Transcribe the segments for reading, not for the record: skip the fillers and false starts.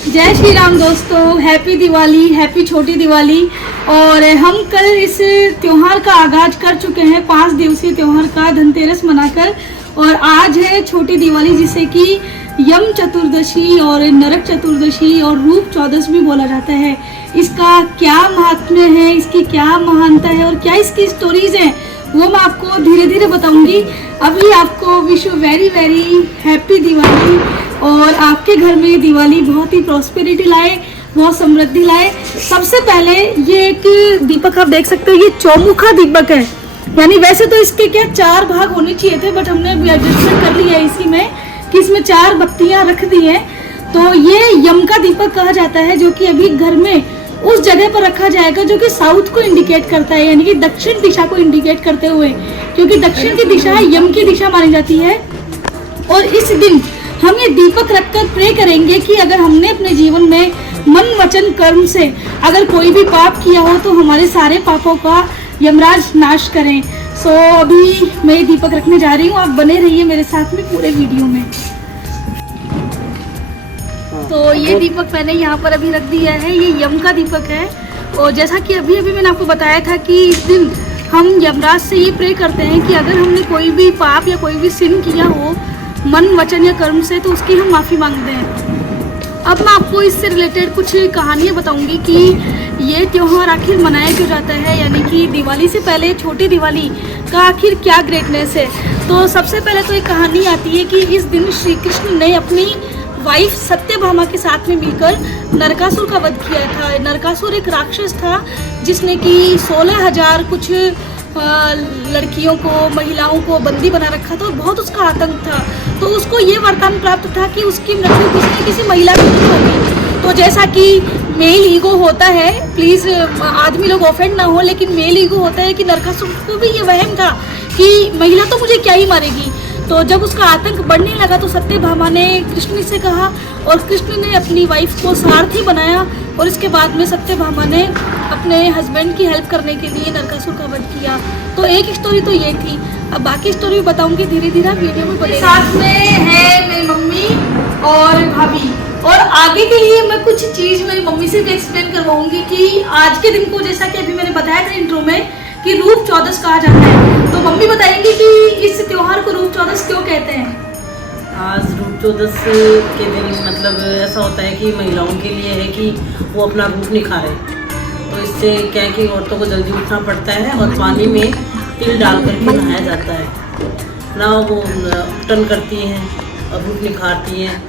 जय श्री राम दोस्तों, happy Diwali, happy छोटी दिवाली। और हम कल इस त्योहार का आगाज कर चुके हैं, 5 दिवसीय त्योहार का धनतेरस मनाकर। और आज है छोटी दिवाली, जिसे कि यम चतुर्दशी और नरक चतुर्दशी और रूप चौदस भी बोला जाता है। इसका क्या महात्म्य है, इसकी क्या महानता है और क्या इसकी स्टोरीज हैं, वो मैं आपको धीरे धीरे बताऊंगी। अभी आपको wish you very very happy Diwali, और आपके घर में दिवाली बहुत ही प्रॉस्पेरिटी लाए, बहुत समृद्धि लाए। सबसे पहले ये एक दीपक आप देख सकते हो, ये चौमुखा दीपक है। यानी वैसे तो इसके क्या 4 भाग होने चाहिए थे, बट हमने अभी एडजस्टमेंट कर लिया है इसी में कि इसमें 4 बत्तियां रख दी हैं। तो ये यम का दीपक कहा जाता है, जो कि अभी घर में उस जगह पर रखा जाएगा जो कि साउथ को इंडिकेट करता है, यानी कि दक्षिण दिशा को इंडिकेट करते हुए, क्योंकि दक्षिण की दिशा यम की दिशा मानी जाती है। और इस दिन हम ये दीपक रखकर प्रे करेंगे कि अगर हमने अपने जीवन में मन वचन कर्म से अगर कोई भी पाप किया हो तो हमारे सारे पापों का यमराज नाश करें। सो अभी मैं ये दीपक रखने जा रही हूँ, आप बने रहिए मेरे साथ में पूरे वीडियो में। तो ये दीपक मैंने यहाँ पर अभी रख दिया है, ये यम का दीपक है। और जैसा कि अभी अभी मैंने आपको बताया था कि इस दिन हम यमराज से ये प्रे करते हैं कि अगर हमने कोई भी पाप या कोई भी सिन किया हो मन वचन या कर्म से, तो उसकी हम माफ़ी मांगते हैं। अब मैं आपको इससे रिलेटेड कुछ कहानियाँ बताऊंगी कि ये त्यौहार आखिर मनाया क्यों जाता है, यानी कि दिवाली से पहले छोटी दिवाली का आखिर क्या ग्रेटनेस है। तो सबसे पहले तो एक कहानी आती है कि इस दिन श्री कृष्ण ने अपनी वाइफ सत्यभामा के साथ में मिलकर नरकासुर का वध किया था। नरकासुर एक राक्षस था जिसने कि 16,000 कुछ लड़कियों को, महिलाओं को बंदी बना रखा था और बहुत उसका आतंक था। तो उसको ये वरदान प्राप्त था कि उसकी मृत्यु किसी न किसी महिला की होगी। तो जैसा कि मेल ईगो होता है, प्लीज़ आदमी लोग ऑफेंड ना हो, लेकिन मेल ईगो होता है कि नरकासुर को भी ये वहम था कि महिला तो मुझे क्या ही मारेगी। तो जब उसका आतंक बढ़ने लगा तो सत्यभामा ने कृष्ण से कहा और कृष्ण ने अपनी वाइफ को सारथी बनाया। और इसके बाद में सत्यभामा ने अपने हस्बैंड की हेल्प करने के लिए नरकासुर का वध किया। तो एक स्टोरी तो ये थी, अब बाकी स्टोरी बताऊंगी धीरे धीरे वीडियो में बनेगी। साथ में है मेरी मम्मी और भाभी, और आगे के लिए मैं कुछ चीज़ मेरी मम्मी से भी एक्सप्लेन करवाऊंगी कि आज के दिन को, जैसा कि अभी मैंने बताया था इंट्रो में कि रूप चौदस कहा जाता है, तो मम्मी बताएंगी कि इस त्योहार को रूप चौदस क्यों कहते हैं। आज रूप चौदस के दिन मतलब ऐसा होता है कि महिलाओं के लिए है कि वो अपना रूप निखारें। तो इससे क्या है कि औरतों को जल्दी उठना पड़ता है और पानी में तिल डाल करके नहाया जाता है ना। वो टन करती हैं और रूप निखारती हैं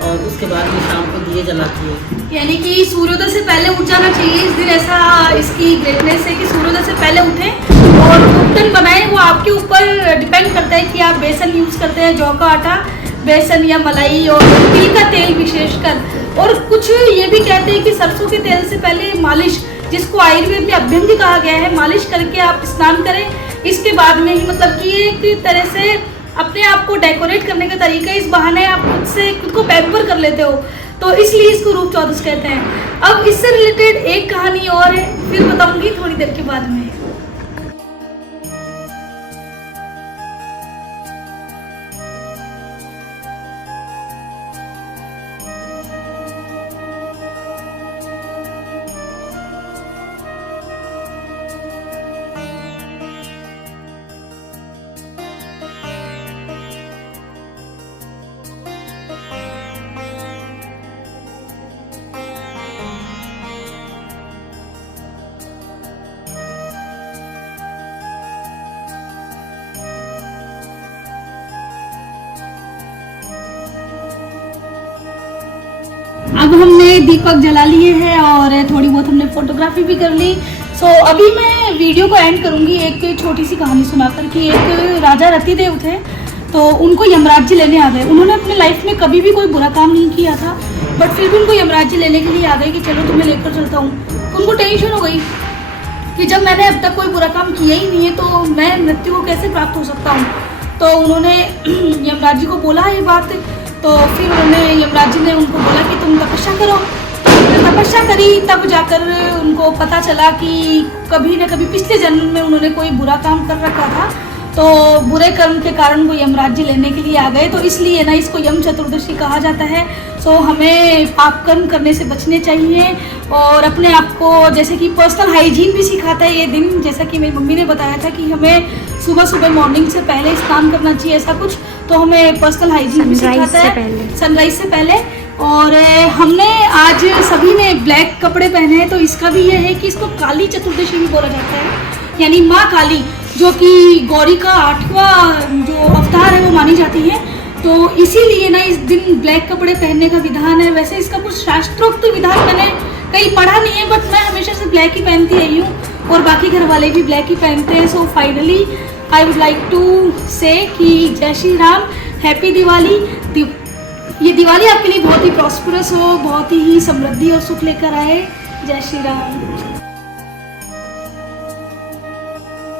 और उसके बाद में शाम को दिए जलाती है। यानी कि सूर्योदय से पहले उठ जाना चाहिए इस दिन, ऐसा इसकी ग्रेटनेस है कि सूर्योदय से पहले उठें और उपटन बनाएं। वो आपके ऊपर डिपेंड करता है कि आप बेसन यूज़ करते हैं, जौ का आटा, बेसन या मलाई, और तिल का तेल विशेषकर। और कुछ ये भी कहते हैं कि सरसों के तेल से पहले मालिश, जिसको आयुर्वेद में अभ्यंग कहा गया है, मालिश करके आप स्नान करें। इसके बाद में ही मतलब कि एक तरह से अपने आप को डेकोरेट करने का तरीका, इस बहाने आप खुद को पैम्पर कर लेते हो, तो इसलिए इसको रूप चौदस कहते हैं। अब इससे रिलेटेड एक कहानी और है, फिर बताऊंगी थोड़ी देर के बाद में। अब हमने दीपक जला लिए हैं और थोड़ी बहुत हमने फोटोग्राफी भी कर ली। सो अभी मैं वीडियो को एंड करूंगी एक छोटी सी कहानी सुनाकर कि एक राजा रतिदेव थे, तो उनको यमराज जी लेने आ गए। उन्होंने अपने लाइफ में कभी भी कोई बुरा काम नहीं किया था, बट फिर भी उनको यमराज जी लेने के लिए आ गए कि चलो तुम्हें लेकर चलता हूँ। उनको टेंशन हो गई कि जब मैंने अब तक कोई बुरा काम किया ही नहीं है तो मैं मृत्यु को कैसे प्राप्त हो सकता हूँ। तो उन्होंने यमराज जी को बोला ये बात। तो फिर उन्होंने यमराज जी ने उनको बोला कि तुम तपस्या करो। तो उन्होंने तपस्या करी, तब जाकर उनको पता चला कि कभी न कभी पिछले जन्म में उन्होंने कोई बुरा काम कर रखा था तो बुरे कर्म के कारण वो यमराज्य लेने के लिए आ गए, तो इसलिए ना इसको यम चतुर्दशी कहा जाता है। सो हमें पाप कर्म करने से बचने चाहिए और अपने आप को जैसे कि पर्सनल हाइजीन भी सिखाता है ये दिन। जैसा कि मेरी मम्मी ने बताया था कि हमें सुबह सुबह मॉर्निंग से पहले स्नान करना चाहिए, ऐसा कुछ। तो हमें पर्सनल हाइजीन भी सिखाता है सनराइज से पहले। और हमने आज सभी ने ब्लैक कपड़े पहने हैं, तो इसका भी ये है कि इसको काली चतुर्दशी भी बोला जाता है, यानी माँ काली, जो कि गौरी का 8वां जो अवतार है वो मानी जाती है। तो इसीलिए ना इस दिन ब्लैक कपड़े पहनने का विधान है। वैसे इसका कुछ शास्त्रोक्त विधान मैंने कहीं पढ़ा नहीं है, बट मैं हमेशा से ब्लैक ही पहनती आई हूँ और बाकी घर वाले भी ब्लैक ही पहनते हैं। So finally I would like to say कि जय श्री राम, हैप्पी दिवाली। ये दिवाली आपके लिए बहुत ही प्रॉस्परस हो, बहुत ही समृद्धि और सुख लेकर आए। जय श्री राम।